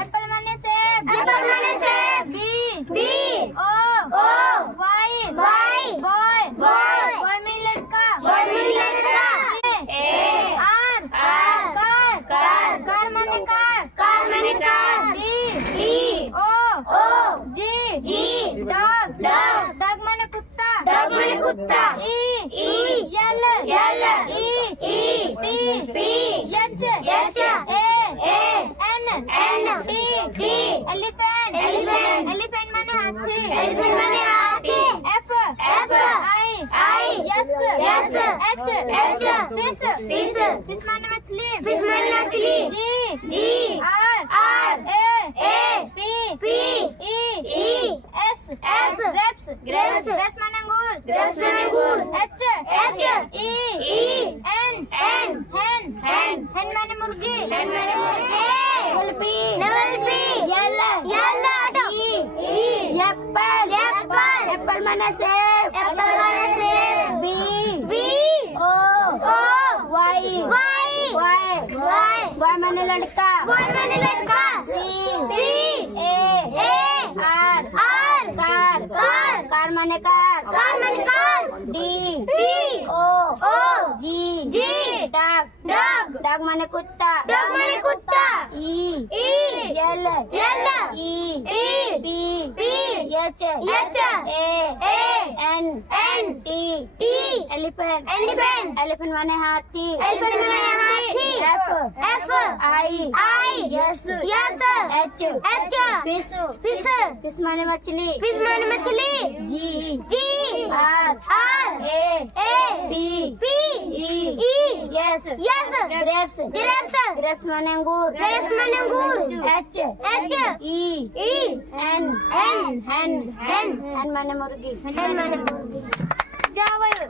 Apple माने सेब boy में लड़का कार माने कार डॉग माने कुत्ता एलिफेंट माने हाथी फिश माने मछली ग्रेप्स माने अंगूर hen माने मुर्गी एप्पल माने सेब बॉय माने लड़का कार माने कार डॉग माने कुत्ता एलिफेंट माने हाथी फिश माने मछली ग्रेप्स माने अंगूर hen माने मुर्गी